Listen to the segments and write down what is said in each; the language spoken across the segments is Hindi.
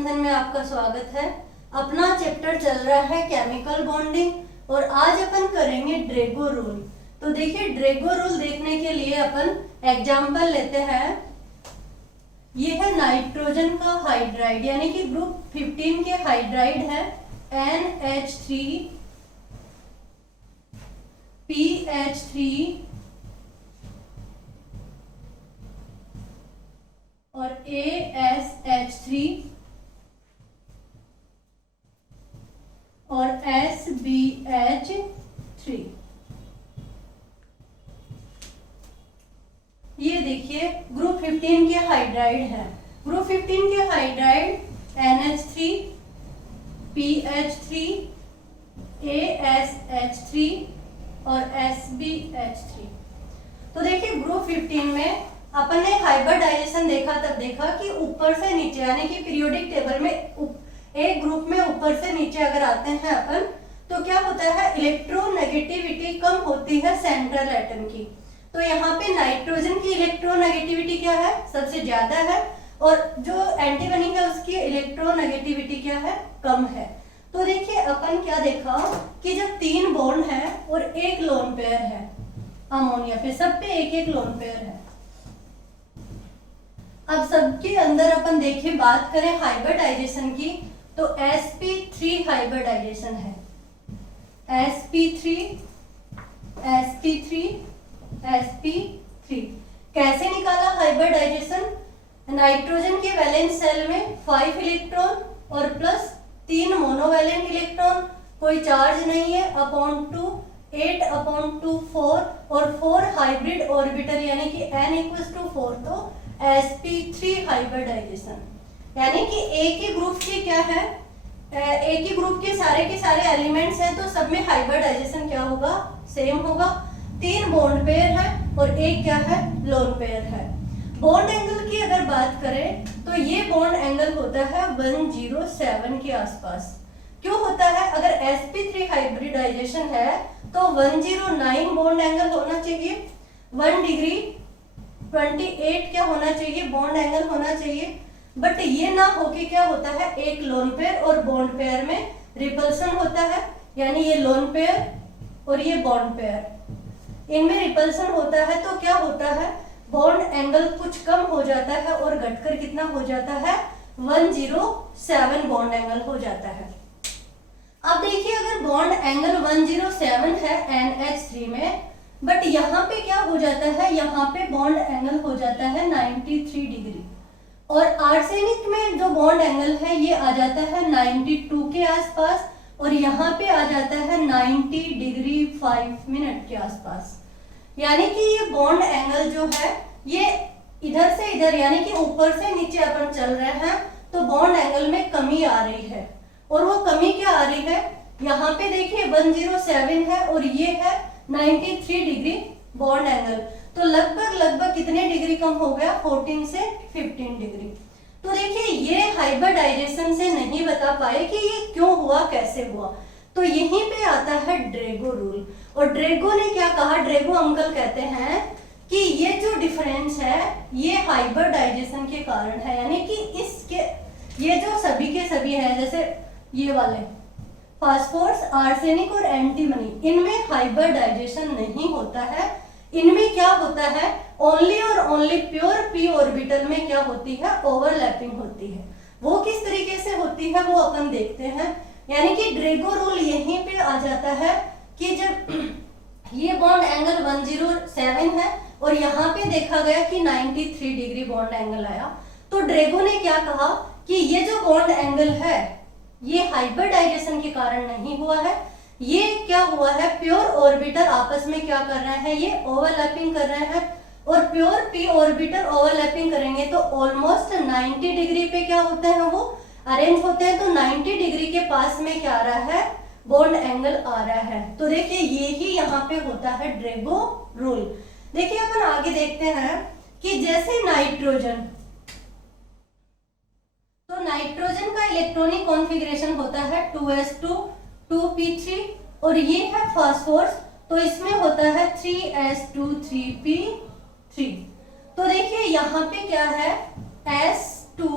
बंधन में आपका स्वागत है। अपना चैप्टर चल रहा है केमिकल बॉन्डिंग और आज अपन करेंगे ड्रेगो रूल। तो देखिए, ड्रेगो रूल देखने के लिए अपन एग्जांपल लेते हैं। ये है नाइट्रोजन का हाइड्राइड, यानी कि ग्रुप 15 के हाइड्राइड है NH3PH3 और ASH3 और SBH3। ये देखिए ग्रुप 15 के हाइड्राइड है। ग्रुप 15 के हाइड्राइड NH3, PH3, ASH3 और SBH3। तो देखिए ग्रुप 15 में अपन ने हाइब्रिडाइजेशन देखा, तब देखा कि ऊपर से नीचे यानी कि पीरियोडिक टेबल में एक ग्रुप में ऊपर से नीचे अगर आते हैं अपन तो क्या होता है, इलेक्ट्रोनेगेटिविटी कम होती है सेंट्रल एटम की। तो यहाँ पे नाइट्रोजन की इलेक्ट्रोनेगेटिविटी क्या है, सबसे ज्यादा है, और जो एंटीमनी है उसकी इलेक्ट्रोनेगेटिविटी क्या है, कम है। तो देखिए अपन क्या देखा कि जब 3 बॉन्ड है और एक लोन पेयर है अमोनिया पे, सब पे एक एक लोन पेयर है। अब सबके अंदर अपन देखें, बात करें हाइब्रिडाइजेशन की, तो sp3 हाइब्रिडाइजेशन है। sp3 sp3 कैसे निकाला हाइब्रिडाइजेशन? नाइट्रोजन के वैलेंस सेल में 5 इलेक्ट्रॉन और प्लस 3 मोनोवैलेंट इलेक्ट्रॉन, कोई चार्ज नहीं है, अपॉन 2 8/2 4 और 4 हाइब्रिड ऑर्बिटल यानी कि n=4। तो sp3 हाइब्रिडाइजेशन यानी कि एक ही ग्रुप की क्या है, एक ही ग्रुप के सारे एलिमेंट्स हैं, तो सब में हाइब्रिडाइजेशन क्या होगा, सेम होगा। 3 बॉन्ड पेयर है और एक क्या है, लोन पेयर है। बॉन्ड एंगल की अगर बात करें तो ये बॉन्ड एंगल होता है 107 के आसपास। क्यों होता है? अगर sp3 हाइब्रिडाइजेशन है तो 109 बॉन्ड एंगल होना चाहिए, 1 डिग्री 28 क्या होना चाहिए, बॉन्ड एंगल होना चाहिए। बट ये ना होके क्या होता है, एक लोन पेयर और बॉन्ड पेयर में रिपल्सन होता है, यानी ये लोन पेयर और ये बॉन्ड पेयर, इनमें रिपल्सन होता है। तो क्या होता है, बॉन्ड एंगल कुछ कम हो जाता है और घटकर कितना हो जाता है, 107 बॉन्ड एंगल हो जाता है। अब देखिए, अगर बॉन्ड एंगल 107 है NH3 में, बट यहाँ पे क्या हो जाता है, यहाँ पे बॉन्ड एंगल हो जाता है 93 डिग्री, और आर्सेनिक में जो बॉन्ड एंगल है ये आ जाता है 92 के आसपास, और यहाँ पे आ जाता है 90 डिग्री 5 मिनट के आसपास। यानी कि ये बॉन्ड एंगल जो है ये इधर से इधर यानी कि ऊपर से नीचे अपन चल रहे हैं, तो बॉन्ड एंगल में कमी आ रही है। और वो कमी क्या आ रही है, यहाँ पे देखिए 107 है और ये है 93 डिग्री बॉन्ड एंगल, तो लगभग कितने डिग्री कम हो गया, 14 से 15 डिग्री। तो देखिए ये हाइब्रिडाइजेशन से नहीं बता पाए कि ये क्यों हुआ, कैसे हुआ। तो यहीं पे आता है ड्रेगो रूल। और ड्रेगो ने क्या कहा, ड्रेगो अंकल कहते हैं कि ये जो डिफरेंस है ये हाइब्रिडाइजेशन के कारण है, यानी कि इसके ये जो सभी के सभी है, जैसे ये वाले फास्फोरस, आर्सेनिक और एंटीमनी, इनमें हाइब्रिडाइजेशन नहीं होता है। इनमें क्या होता है, ओनली और ओनली प्योर p ऑर्बिटल में क्या होती है, ओवरलैपिंग होती है। वो किस तरीके से होती है वो अपन देखते हैं। यानी कि ड्रेगो रूल यहीं पे आ जाता है कि जब ये बॉन्ड एंगल 107 है और यहाँ पे देखा गया कि 93 डिग्री बॉन्ड एंगल आया, तो ड्रेगो ने क्या कहा कि ये जो बॉन्ड एंगल है ये हाइब्रिडाइजेशन के कारण नहीं हुआ है, ये क्या हुआ है, प्योर ऑर्बिटल आपस में क्या कर रहे हैं, ये ओवरलैपिंग कर रहे हैं। और प्योर p ऑर्बिटल ओवरलैपिंग करेंगे तो ऑलमोस्ट 90 डिग्री पे क्या होते हैं, वो अरेंज होते हैं। तो 90 डिग्री के पास में क्या आ रहा है, बॉन्ड एंगल आ रहा है। तो देखिए ये ही यहाँ पे होता है ड्रेगो रूल। देखिए अपन आगे देखते हैं कि जैसे नाइट्रोजन, तो नाइट्रोजन का इलेक्ट्रॉनिक कॉन्फ़िगरेशन होता है 2s2 2p3, और ये है फास्फोरस, तो इसमें होता है 3s2 3p3। तो देखिए यहाँ पे क्या है, S2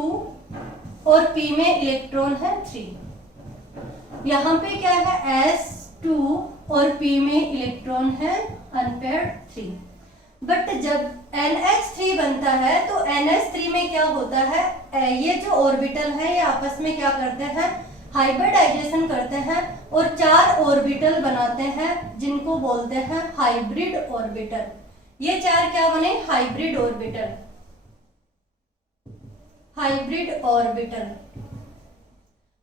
और p में इलेक्ट्रॉन है 3। यहाँ पे क्या है s2 और p में इलेक्ट्रॉन है अनपेयर्ड 3। बट जब NH3 बनता है तो NH3 में क्या होता है, ये जो ऑर्बिटल है ये आपस में क्या करते हैं, हाइब्रिडाइजेशन करते हैं और 4 ऑर्बिटल बनाते हैं जिनको बोलते हैं हाइब्रिड ऑर्बिटल। ये 4 क्या बने, हाइब्रिड ऑर्बिटल। Hybrid orbital.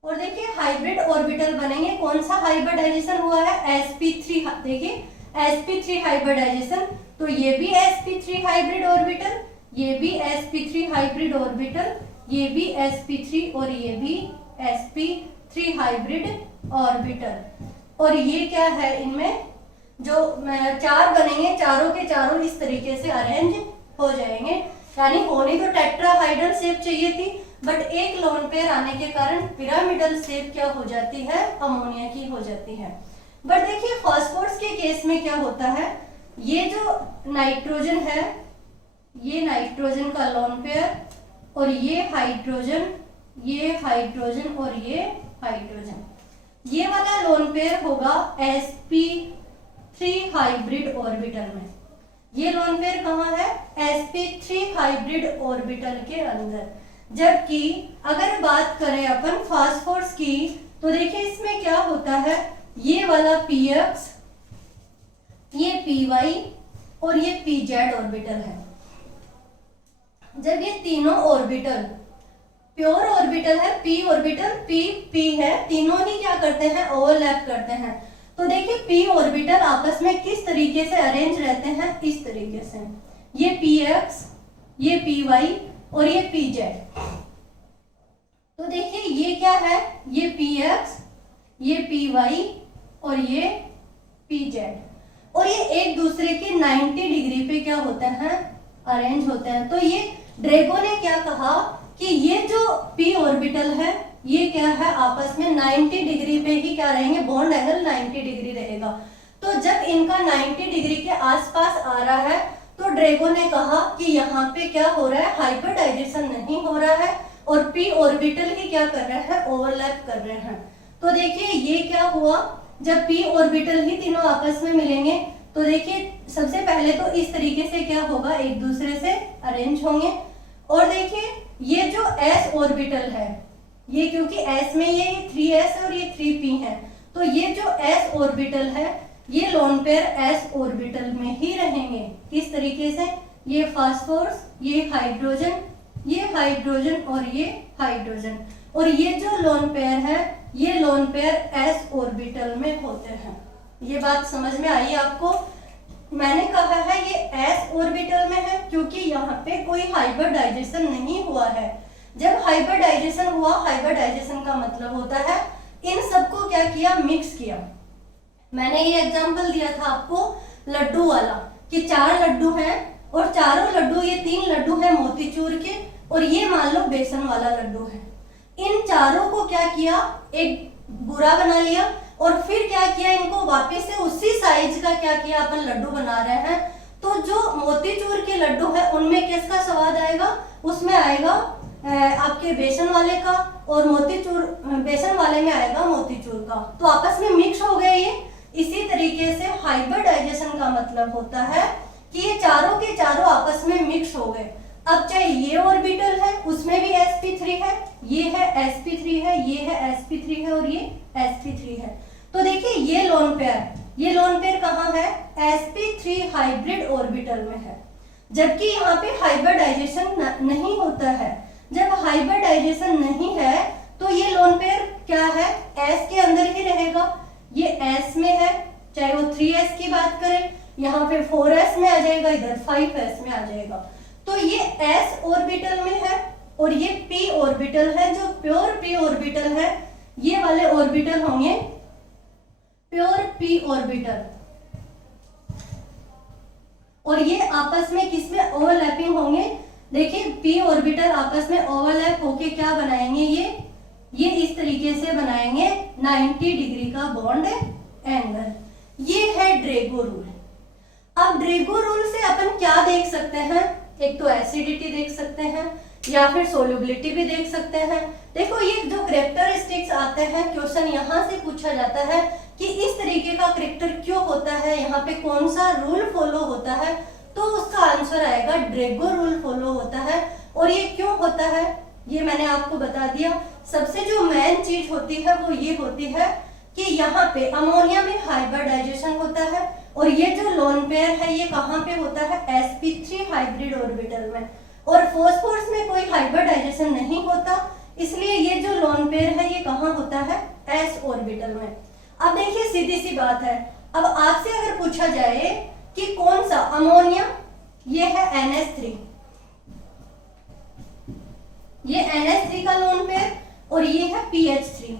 और देखिए हाइब्रिड ऑर्बिटल बनेंगे, कौन सा हाइब्रिडाइजेशन हुआ है, sp3। देखिए sp3 हाइब्रिडाइजेशन, तो ये भी sp3 हाइब्रिड ऑर्बिटल, ये भी sp3 हाइब्रिड ऑर्बिटल, ये भी sp3 और ये भी sp3 हाइब्रिड ऑर्बिटल। और ये क्या है, इनमें जो 4 बनेंगे, चारों के चारों इस तरीके से अरेंज हो जाएंगे। यानी होनी तो टेट्राहाइड्रल शेप चाहिए थी, बट एक लोन पेयर आने के कारण पिरामिडल शेप क्या हो जाती है, अमोनिया की हो जाती है। बट देखिए फास्फोरस के केस में क्या होता है, ये जो नाइट्रोजन है, ये नाइट्रोजन का लोन पेयर और ये हाइड्रोजन और ये हाइड्रोजन, ये वाला लोन पेयर होगा sp3 हाइब्रिड ऑर्बिटल में। ये लोन पेयर कहाँ है, sp3 हाइब्रिड ऑर्बिटल के अंदर। जबकि अगर बात करें अपन फास्फोरस की, तो देखिए इसमें क्या होता है, ये वाला px, ये py और ये pz ऑर्बिटल है। जब ये तीनों ऑर्बिटल प्योर ऑर्बिटल है, p ऑर्बिटल p है, तीनों ही क्या करते हैं, ओवरलैप करते हैं। तो देखिए p ऑर्बिटल आपस में किस तरीके से अरेंज रहते हैं, इस तरीके से, ये px, ये py और ये pz। तो देखिए ये क्या है, ये px, ये py और ये pz, और ये एक दूसरे के 90 डिग्री पे क्या होते हैं, अरेंज होते हैं। तो ये ड्रेगो ने क्या कहा कि ये जो p ऑर्बिटल है ये क्या है, आपस में 90 डिग्री पे ही क्या रहेंगे, बॉन्ड एंगल 90 डिग्री रहेगा। तो जब इनका 90 डिग्री के आसपास आ रहा है तो ड्रेगो ने कहा कि यहाँ पे क्या हो रहा है, हाइब्रिडाइजेशन नहीं हो रहा है और p ऑर्बिटल ही क्या कर रहे हैं, ओवरलैप कर रहे हैं। तो देखिए ये क्या हुआ, जब p ऑर्बिटल ही तीनों आपस में मिलेंगे तो देखिए सबसे पहले तो इस तरीके से क्या होगा, एक दूसरे से अरेंज होंगे। और देखिए ये जो s ऑर्बिटल है, ये क्योंकि s में ये 3s और ये 3p है, तो ये जो s ऑर्बिटल है ये लोन पेयर s ऑर्बिटल में ही रहेंगे। किस तरीके से, ये फास्फोरस, ये हाइड्रोजन और ये हाइड्रोजन, और ये जो लोन पेयर है ये लोन पेयर s ऑर्बिटल में होते हैं। ये बात समझ में आई आपको? मैंने कहा है ये s ऑर्बिटल में है क्योंकि यहाँ पे कोई हाइब्रिडाइजेशन नहीं हुआ है। जब हाइब्रिडाइजेशन हुआ, हाइब्रिडाइजेशन का मतलब होता है इन सबको क्या किया, मिक्स किया। मैंने ये एग्जांपल दिया था आपको लड्डू वाला कि 4 लड्डू हैं और चारों लड्डू, ये 3 लड्डू हैं मोतीचूर के और ये मान लो बेसन वाला लड्डू है। इन चारों को क्या किया, एक बुरा बना लिया और फिर क्या किया, इनको वापस से उसी साइज का क्या किया, अपन लड्डू बना रहे हैं। तो जो मोतीचूर के लड्डू है उनमें किसका स्वाद आएगा, उसमें आएगा आपके बेसन वाले का, और मोतीचूर बेसन वाले में आएगा मोतीचूर का। तो आपस में मिक्स हो गए ये। इसी तरीके से हाइब्रिडाइजेशन का मतलब होता है कि ये चारों के चारों आपस में मिक्स हो गए। अब चाहे ये ऑर्बिटल है उसमें भी sp3 है, ये है sp3 है, ये है sp3 है और ये sp3 है। तो देखिए ये लोन पेयर कहाँ है, sp3 हाइब्रिड ऑर्बिटल में है। जबकि यहाँ पे हाइब्रिडाइजेशन नहीं होता है। जब हाइब्रिडाइजेशन नहीं है तो ये लोन पेयर क्या है, s के अंदर ही रहेगा। ये s में है, चाहे वो 3s की बात करें, यहाँ पे 4s में आ जाएगा, इधर 5s में आ जाएगा। तो ये s ऑर्बिटल में है और ये p ऑर्बिटल है। जो प्योर p ऑर्बिटल है ये वाले ऑर्बिटल होंगे प्योर p ऑर्बिटल, और ये आपस में किसमें ओवरलैपिंग होंगे। देखिए p ऑर्बिटल आपस में ओवरलैप होके क्या बनाएंगे, ये इस तरीके से बनाएंगे 90 डिग्री का बॉन्ड एंगल। ये है ड्रेगो रूल। अब ड्रेगो रूल से अपन क्या देख सकते हैं, एक तो एसिडिटी देख सकते हैं, या फिर सोल्युबिलिटी भी देख सकते हैं। देखो ये जो कैरेक्टरिस्टिक्स आते हैं, क्वेश्चन यहाँ से पूछा जाता है कि इस तरीके का कैरेक्टर क्यों होता है, यहाँ पे कौन सा रूल फॉलो होता है, तो उसका आंसर आएगा ड्रेगो रूल फॉलो होता है। और ये क्यों होता है ये मैंने आपको बता दिया। सबसे जो मेन चीज होती है वो ये होती है कि यहाँ पे अमोनिया में हाइब्रिडाइजेशन होता है, और ये जो लोन पेयर है ये कहाँ पे होता है, sp3 हाइब्रिड ऑर्बिटल में। और फॉस्फोरस में कोई हाइब्रिडाइजेशन नहीं होता, इसलिए ये जो लोन पेयर है ये कहाँ होता है, s ऑर्बिटल में। अब देखिए सीधी सी बात है, अब आपसे अगर पूछा जाए कि कौन सा अमोनिया, ये है NH3, ये NH3 का लोन पेयर, और ये है PH3,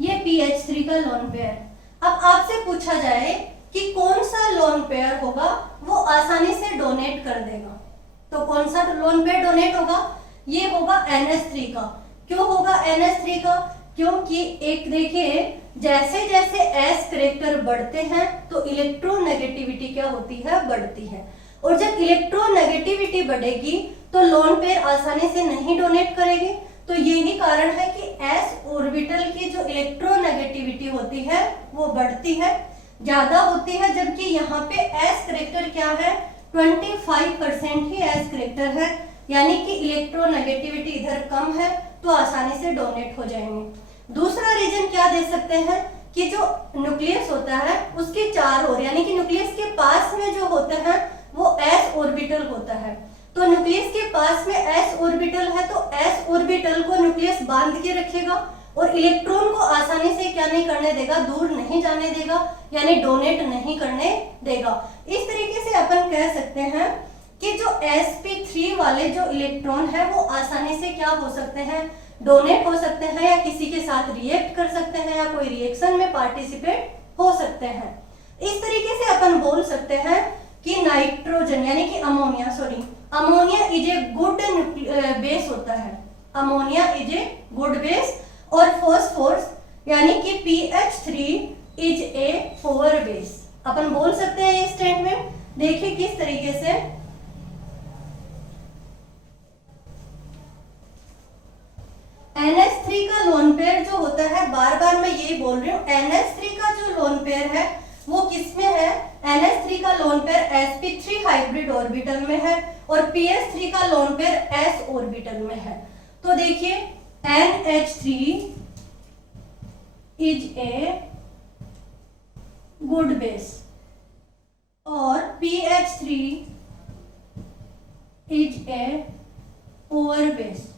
ये PH3 का लोन पेयर। अब आपसे पूछा जाए कि कौन सा लोन पेयर होगा वो आसानी से डोनेट कर देगा, तो कौन सा लोन पेयर डोनेट होगा, ये होगा NH3 का। क्यों होगा NH3 का, क्योंकि एक देखिए जैसे जैसे S करेक्टर बढ़ते हैं तो इलेक्ट्रोनेगेटिविटी क्या होती है, बढ़ती है। और जब इलेक्ट्रोनेगेटिविटी बढ़ेगी तो लोन पेयर आसानी से नहीं डोनेट करेगी, तो यही कारण है कि s ऑर्बिटल की जो इलेक्ट्रोनेगेटिविटी होती है वो बढ़ती है, ज्यादा होती है, जबकि यहाँ पे s करेक्टर क्या है, 25% ही s करेक्टर है, यानी कि इलेक्ट्रोनेगेटिविटी इधर कम है तो आसानी से डोनेट हो जाएंगे। दूसरा रीजन क्या दे सकते हैं कि जो न्यूक्लियस होता है उसके चार ओर, यानी कि न्यूक्लियस के पास में जो होते हैं वो s ऑर्बिटल होता है, तो न्यूक्लियस के पास में s ऑर्बिटल है तो s ऑर्बिटल को न्यूक्लियस बांध के रखेगा और इलेक्ट्रॉन को आसानी से क्या नहीं करने देगा, दूर नहीं जाने देगा, यानी डोनेट नहीं करने देगा। इस तरीके से अपन कह सकते हैं कि जो sp3 वाले जो इलेक्ट्रॉन है वो आसानी से क्या हो सकते हैं, डोनेट हो सकते हैं, या किसी के साथ रिएक्ट कर सकते हैं, या कोई रिएक्शन में पार्टिसिपेट हो सकते हैं। इस तरीके से अपन बोल सकते हैं कि नाइट्रोजन यानी कि ammonia is a good base होता है, ammonia is a good base, और फॉस्फोरस यानी कि PH3 is a poor base. अपन बोल सकते हैं ये स्टेटमेंट, देखिए किस तरीके से। NH3 का लोन पेयर जो होता है, बार बार मैं यही बोल रही हूँ, NH3 का जो लोन पेयर है वो किसमें है, NH3 का lone pair sp3 hybrid orbital में है, और PH3 का लोन पेयर s ऑर्बिटल में है। तो देखिए NH3 is a good base और PH3 is a poor base,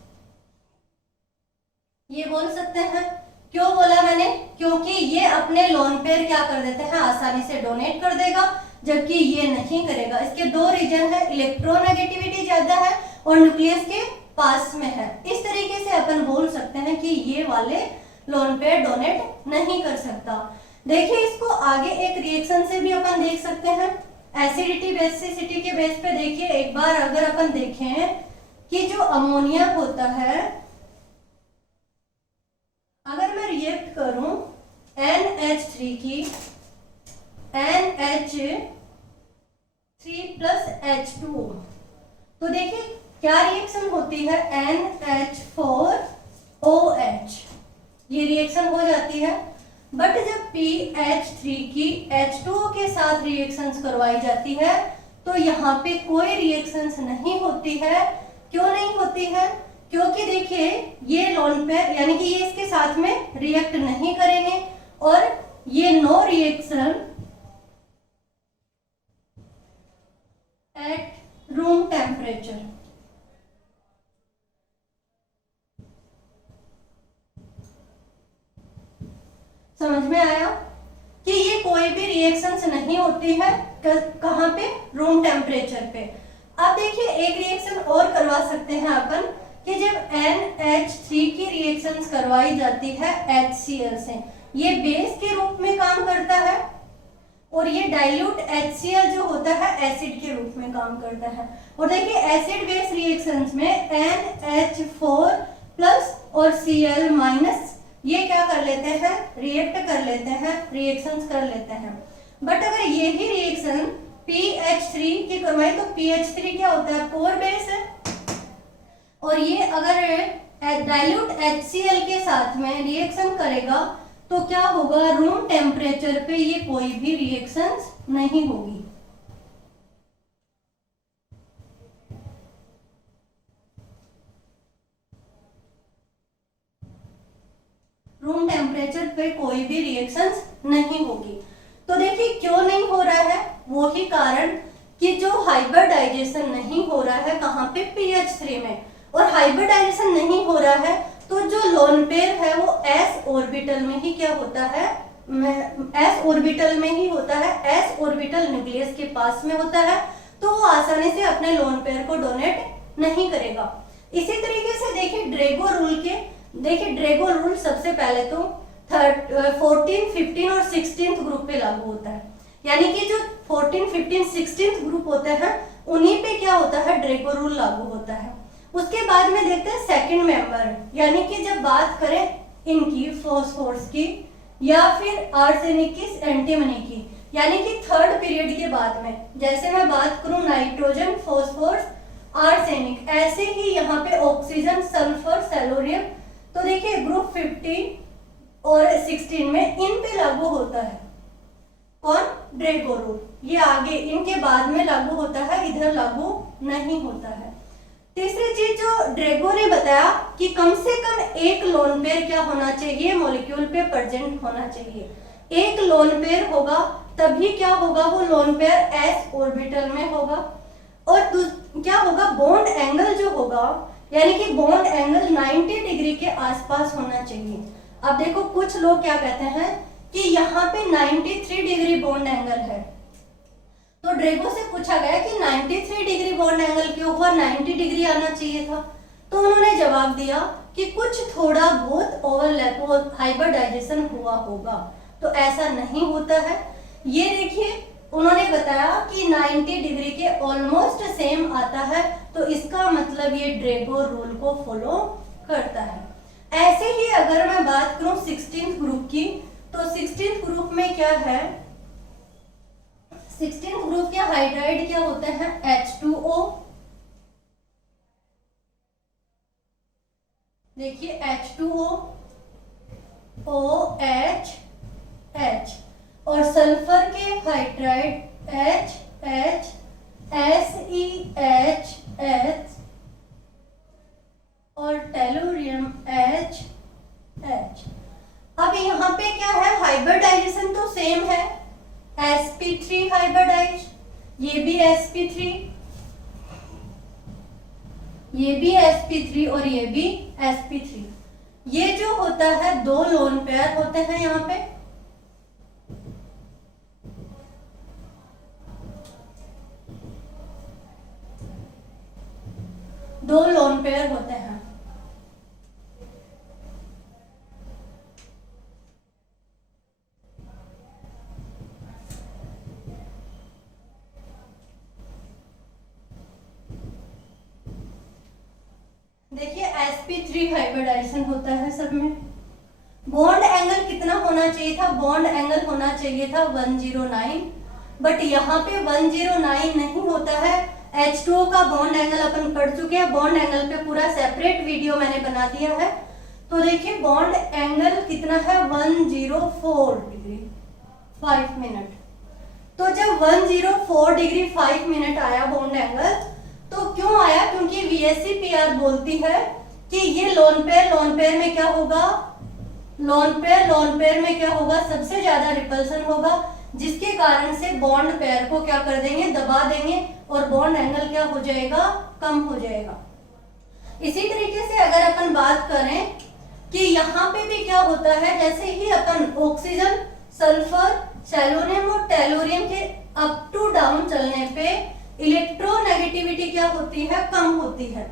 ये बोल सकते हैं। क्यों बोला मैंने, क्योंकि ये अपने लोन पेयर क्या कर देते हैं, आसानी से डोनेट कर देगा, जबकि ये नहीं करेगा। इसके दो रीजन है, इलेक्ट्रोनेगेटिविटी ज्यादा है और न्यूक्लियस के पास में है। इस तरीके से अपन बोल सकते हैं कि ये वाले लोन पेयर डोनेट नहीं कर सकता। देखिए इसको आगे एक रिएक्शन से भी अपन देख सकते हैं, एसिडिटी बेसिसिटी के बेस पे। देखिए एक बार अगर अपन देखें कि जो अमोनिया होता है, अगर मैं रिएक्ट करूं NH3 की NH3 प्लस H2, तो देखिए क्या रिएक्शन होती है, NH4OH, ये रिएक्शन हो जाती है। बट जब PH3 की H2O के साथ रिएक्शंस करवाई जाती है तो यहाँ पे कोई रिएक्शंस नहीं होती है। क्यों नहीं होती है, क्योंकि देखिए ये लोन पेयर यानी कि ये इसके साथ में रिएक्ट नहीं करेंगे, और ये no reaction at room temperature. समझ में आया कि ये कोई भी रिएक्शंस नहीं होती है कहाँ पे, रूम टेम्परेचर पे। अब देखिए एक रिएक्शन और करवा सकते हैं अपन कि जब NH3 की रिएक्शंस करवाई जाती है HCl से, ये बेस के रूप में काम करता है, और ये डाइल्यूट HCl जो होता है एसिड के रूप में काम करता है। और देखिए एसिड बेस रिएक्शंस में NH4 प्लस और Cl माइनस ये क्या कर लेते हैं, रिएक्ट कर लेते हैं, रिएक्शंस कर लेते हैं। बट अगर यही रिएक्शन PH3 की करवाई तो PH3 क्या होता है, पुअर बेस है। और ये अगर डाइल्यूट HCl के साथ में रिएक्शन करेगा तो क्या होगा, रूम टेम्परेचर पे ये कोई भी रिएक्शंस नहीं होगी। रूम टेम्परेचर पे कोई भी रिएक्शंस नहीं होगी। तो देखिए क्यों नहीं हो रहा है, वो ही कारण कि जो हाइब्रिडाइजेशन नहीं हो रहा है कहाँ पे, pH3 में। और हाइब्रिडाइजेशन नहीं हो रहा है तो जो लोन पेयर है वो s ऑर्बिटल में ही क्या होता है, s ऑर्बिटल में ही होता है, s ऑर्बिटल न्यूक्लियस के पास में होता है, तो वो आसानी से अपने लोन पेयर को डोनेट नहीं करेगा। इसी तरीके से देखिए ड्रेगो रूल के, देखिए ड्रेगो रूल सबसे पहले तो 14, 15 और 16 ग्रुप पे लागू होता है, यानी कि जो 14, 15, 16 ग्रुप होते हैं उन्हीं पे क्या होता है, ड्रेगो रूल लागू होता है। उसके बाद में देखते हैं सेकंड मेंबर, यानी कि जब बात करें इनकी फॉस्फोरस की या फिर आर्सेनिक की, एंटीमनी की, यानी कि थर्ड पीरियड के बाद में, जैसे मैं बात करूं नाइट्रोजन, फॉस्फोरस, आर्सेनिक, ऐसे ही यहाँ पे ऑक्सीजन, सल्फर, सेलोनियम, तो देखिए ग्रुप 15 और 16 में इन पे लागू होता है कौन, ड्रेगो रूल। ये आगे इनके बाद में लागू होता है, इधर लागू नहीं होता है। तीसरी चीज जो ड्रेगो ने बताया कि कम से कम एक लोन पेयर क्या होना चाहिए, मॉलिक्यूल पे प्रेजेंट होना चाहिए। एक लोन पेयर होगा तभी क्या होगा, वो लोन पेयर s ऑर्बिटल में होगा। और क्या होगा, बॉन्ड एंगल जो होगा, यानी कि बॉन्ड एंगल 90 डिग्री के आसपास होना चाहिए। अब देखो कुछ लोग क्या कहते हैं कि यहाँ पे 93 डिग्री बॉन्ड एंगल है, तो ड्रेगो से पूछा गया कि 93 डिग्री बॉन्ड एंगल क्यों हुआ, 90 डिग्री आना चाहिए था। तो उन्होंने जवाब दिया कि कुछ थोड़ा बहुत ओवरलैप और हाइब्रिडाइजेशन हुआ होगा, तो ऐसा नहीं होता है। ये देखिए उन्होंने बताया कि 90 डिग्री के ऑलमोस्ट सेम आता है, तो इसका मतलब ये ड्रेगो रूल को फॉलो करता है। ऐसे ही अगर मैं बात करूं 16th ग्रुप की, तो 16th ग्रुप में क्या है, 16th ग्रुप के हाइड्राइड क्या होते हैं, H2O, देखिए H2O, OH, H, और सल्फर के हाइड्राइड HH, SEH, H, और टेलुरियम HH। अब यहाँ पे क्या है, हाइब्रिडाइजेशन तो सेम है, sp3 हाइब्रिडाइज, ये भी sp3, ये भी sp3 और ये भी sp3। ये जो होता है दो लोन पेयर होते हैं, यहाँ पे दो लोन पेयर होते हैं। देखिए sp3 हाइब्रिडाइजेशन होता है सब में। बॉन्ड एंगल कितना होना चाहिए था, बॉन्ड एंगल होना चाहिए था 109, बट यहाँ पे 109 नहीं होता है। H2O का बॉन्ड एंगल अपन पढ़ चुके हैं, बॉन्ड एंगल पे पूरा सेपरेट वीडियो मैंने बना दिया है। तो देखिए बॉन्ड एंगल कितना है, 104 डिग्री 5 मिनट। तो जब 104 डिग्री 5 मिनट आया बॉन्ड एंगल, तो क्यों आया, क्योंकि VSEPR बोलती है कि ये लोन पेयर में क्या होगा, लोन पेयर में क्या होगा, सबसे ज्यादा रिपल्सन होगा, जिसके कारण से बॉन्ड पेयर को क्या कर देंगे, दबा देंगे, और बॉन्ड एंगल क्या हो जाएगा, कम हो जाएगा। इसी तरीके से अगर अपन बात करें कि यहाँ पे भी क्या होता है, जैसे ही अपन ऑक्सीजन, सल्फर, सेलोनियम और टेलोरियम के अप टू डाउन चलने पे इलेक्ट्रोनेगेटिविटी क्या होती है, कम होती है।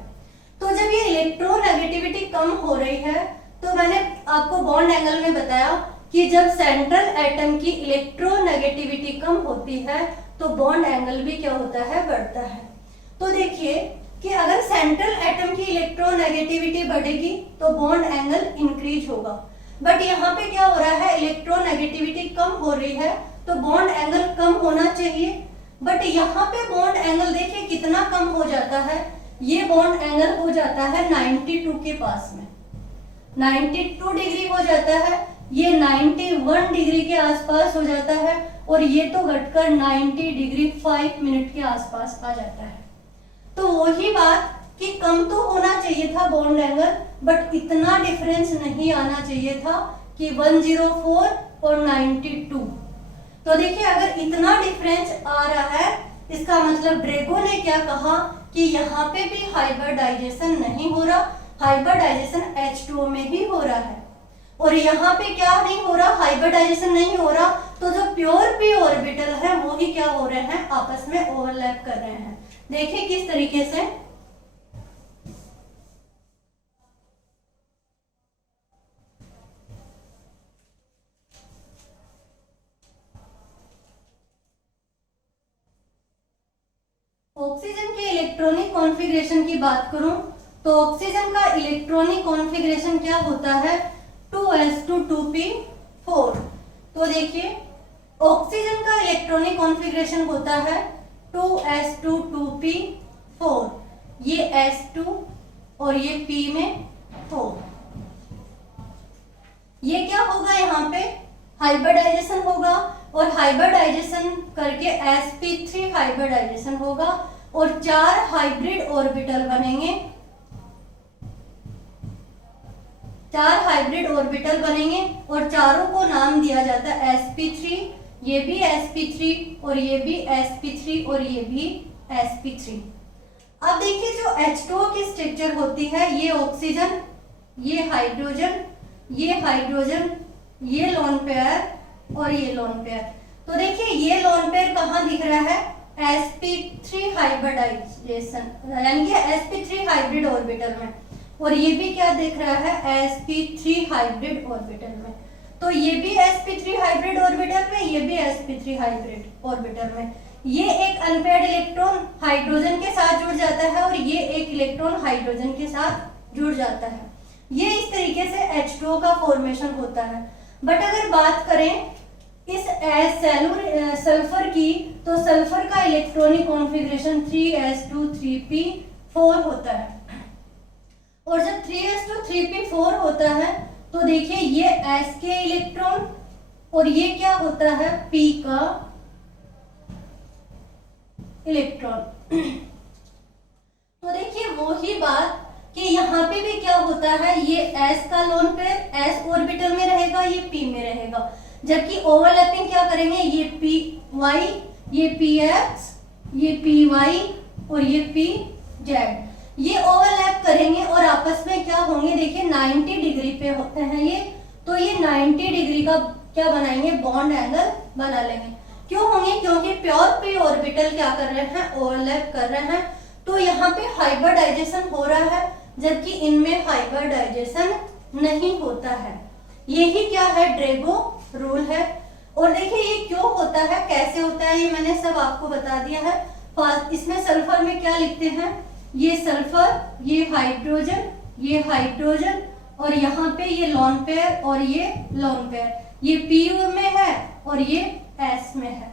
तो जब ये इलेक्ट्रोनेगेटिविटी कम हो रही है, तो मैंने आपको बॉन्ड एंगल में बताया कि जब सेंट्रल एटम की इलेक्ट्रोनेगेटिविटी कम होती है तो बॉन्ड एंगल भी क्या होता है, बढ़ता है। तो देखिए कि अगर सेंट्रल एटम की इलेक्ट्रोनेगेटिविटी बढ़ेगी तो बॉन्ड एंगल इंक्रीज होगा, बट यहाँ पे क्या हो रहा है, इलेक्ट्रोनेगेटिविटी कम हो रही है, तो बॉन्ड एंगल कम होना चाहिए, बट यहाँ पे बॉन्ड एंगल देखिए कितना कम हो जाता है, ये बॉन्ड एंगल हो जाता है 92 के पास में, 92 डिग्री हो जाता है, ये 91 डिग्री के आसपास हो जाता है, और ये तो घटकर 90 डिग्री 5 मिनट के आसपास आ जाता है। तो वही बात कि कम तो होना चाहिए था बॉन्ड एंगल, बट इतना डिफरेंस नहीं आना चाहिए था कि 104 और 92। तो देखिए अगर इतना डिफरेंस आ रहा है, इसका मतलब ड्रैगो ने क्या कहा कि यहाँ पे भी हाइब्रिडाइजेशन नहीं हो रहा, हाइब्रिडाइजेशन H2O में ही हो रहा है, और यहाँ पे क्या नहीं हो रहा, हाइब्रिडाइजेशन नहीं हो रहा, तो जो प्योर p ऑर्बिटल है वो ही क्या हो रहे हैं, आपस में ओवरलैप कर रहे हैं। देखिए किस तरीके से, ऑक्सीजन के इलेक्ट्रॉनिक कॉन्फ़िगरेशन की बात करूं तो ऑक्सीजन का इलेक्ट्रॉनिक कॉन्फ़िगरेशन क्या होता है, 2s2 2p4। तो देखिए ऑक्सीजन का इलेक्ट्रॉनिक कॉन्फ़िगरेशन होता है 2s2 2p4, ये s2 और ये p में 4। ये क्या होगा, यहाँ पे हाइब्रिडाइजेशन होगा, और हाइब्रिडाइजेशन करके sp3 हाइब्रिडाइजेशन होगा, और 4 हाइब्रिड ऑर्बिटल बनेंगे, 4 हाइब्रिड ऑर्बिटल बनेंगे, और चारों को नाम दिया जाता है sp3, ये भी sp3 और ये भी sp3 और ये भी sp3। अब देखिए जो H2O की स्ट्रक्चर होती है, ये ऑक्सीजन, ये हाइड्रोजन, ये हाइड्रोजन, ये लोन पेयर और ये लोन पेयर। तो देखिए ये लोन पेयर कहाँ दिख रहा है, sp3 हाइब्रिडाइजेशन यानी कि sp3 हाइब्रिड ऑर्बिटल में, और ये भी क्या दिख रहा है, sp3 हाइब्रिड ऑर्बिटल में। तो ये भी sp3 हाइब्रिड ऑर्बिटल में, ये भी sp3 हाइब्रिड ऑर्बिटल में। ये एक अनपेयर्ड इलेक्ट्रॉन हाइड्रोजन के साथ जुड़ जाता है, और ये एक इलेक्ट्रॉन हाइड्रोजन के साथ जुड़ जाता है। ये इस तरीके से H2O का फॉर्मेशन होता है। बट अगर बात करें इस सल्फर की, तो सल्फर का इलेक्ट्रॉनिक कॉन्फ़िगरेशन 3s2 3p4 होता है, और जब 3s2 3p4 होता है तो देखिए ये s के इलेक्ट्रॉन, और ये क्या होता है, p का इलेक्ट्रॉन। तो देखिए वो ही बात कि यहाँ पे भी क्या होता है, ये s का लोन पेयर s ऑर्बिटल में रहेगा, ये p में रहेगा, जबकि ओवरलैपिंग क्या करेंगे, ये py, ये px, ये py और ये pz, ये ओवरलैप करेंगे और आपस में क्या होंगे, देखिए 90 डिग्री पे होते हैं ये, तो ये 90 डिग्री का क्या बनाएंगे, बॉन्ड एंगल बना लेंगे। क्यों होंगे, क्योंकि प्योर p ऑर्बिटल क्या कर रहे हैं, ओवरलैप कर रहे हैं, तो यहाँ पे हाइब्रिडाइजेशन हो रहा है, जबकि इनमें हाइब्रिडाइजेशन नहीं होता है। यही क्या है, ड्रैगो रूल है। और देखिए ये क्यों होता है, कैसे होता है, ये मैंने सब आपको बता दिया है। इसमें सल्फर में क्या लिखते हैं, ये सल्फर, ये हाइड्रोजन, ये हाइड्रोजन, और यहाँ पे ये लोन पेयर और ये लोन पेयर, ये p में है और ये s में है।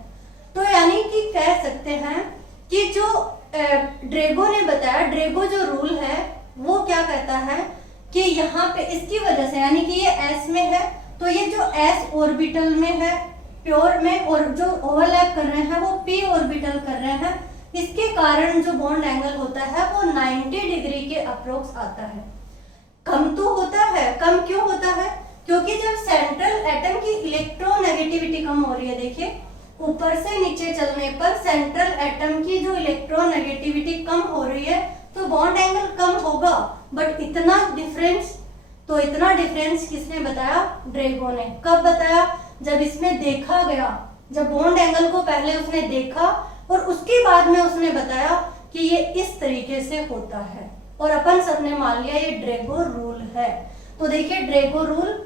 तो यानी कि कह सकते हैं कि जो ड्रैगो ने बताया, ड्रैगो जो रूल है वो क्या कहता है कि यहाँ पे इसकी वजह से, यानी कि ये s में है, तो ये जो s ऑर्बिटल में है प्योर में, और जो ओवरलैप कर रहे हैं वो p ऑर्बिटल कर रहे हैं, इसके कारण जो बॉन्ड एंगल होता है वो 90 डिग्री के अप्रोक्स आता है। कम तो होता है, कम क्यों होता है, क्योंकि जब सेंट्रल एटम की इलेक्ट्रोनेगेटिविटी कम हो रही है, देखिए ऊपर से नीचे चलने पर सेंट्रल एटम की जो इलेक्ट्रोनेगेटिविटी कम हो रही है, तो बॉन्ड एंगल कम होगा। बट इतना डिफरेंस, तो इतना डिफरेंस किसने बताया, ड्रैगो ने। कब बताया, जब इसमें देखा गया, जब बॉन्ड एंगल को पहले उसने देखा और उसके बाद में उसने बताया कि ये इस तरीके से होता है, और अपन सबने मान लिया ये ड्रैगो रूल है। तो देखिए ड्रैगो रूल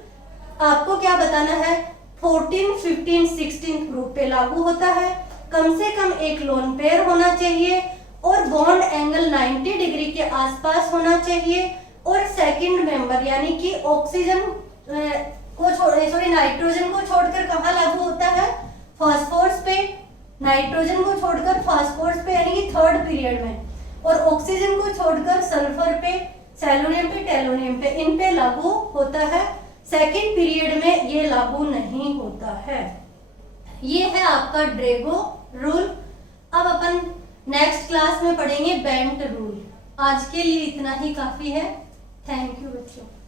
आपको क्या बताना है, 14, 15, 16 ग्रुप पे लागू होता है। कम से कम एक लोन पेयर होना चाहिए, और बॉन्ड एंगल 90 डिग्री के आसपास होना चाहिए, और सेकंड मेंबर यानी कि ऑक्सीजन को नाइट्रोजन को छोड़कर कहाँ लागू होता है, फास्फोरस पे, नाइट्रोजन को छोड़कर फास्फोरस पे, यानी कि थर्ड पीरियड में। और ऑक्सीजन को छोड़कर सल्फर पे, सेलोनियम पे, टेलोनियम पे, इन पे लागू होता है। सेकंड पीरियड में ये लागू नहीं होता है। ये है आपका ड्रेगो रूल। अब अपन नेक्स्ट क्लास में पढ़ेंगे बेंट रूल। आज के लिए इतना ही काफी है। थैंक यू बच्चों।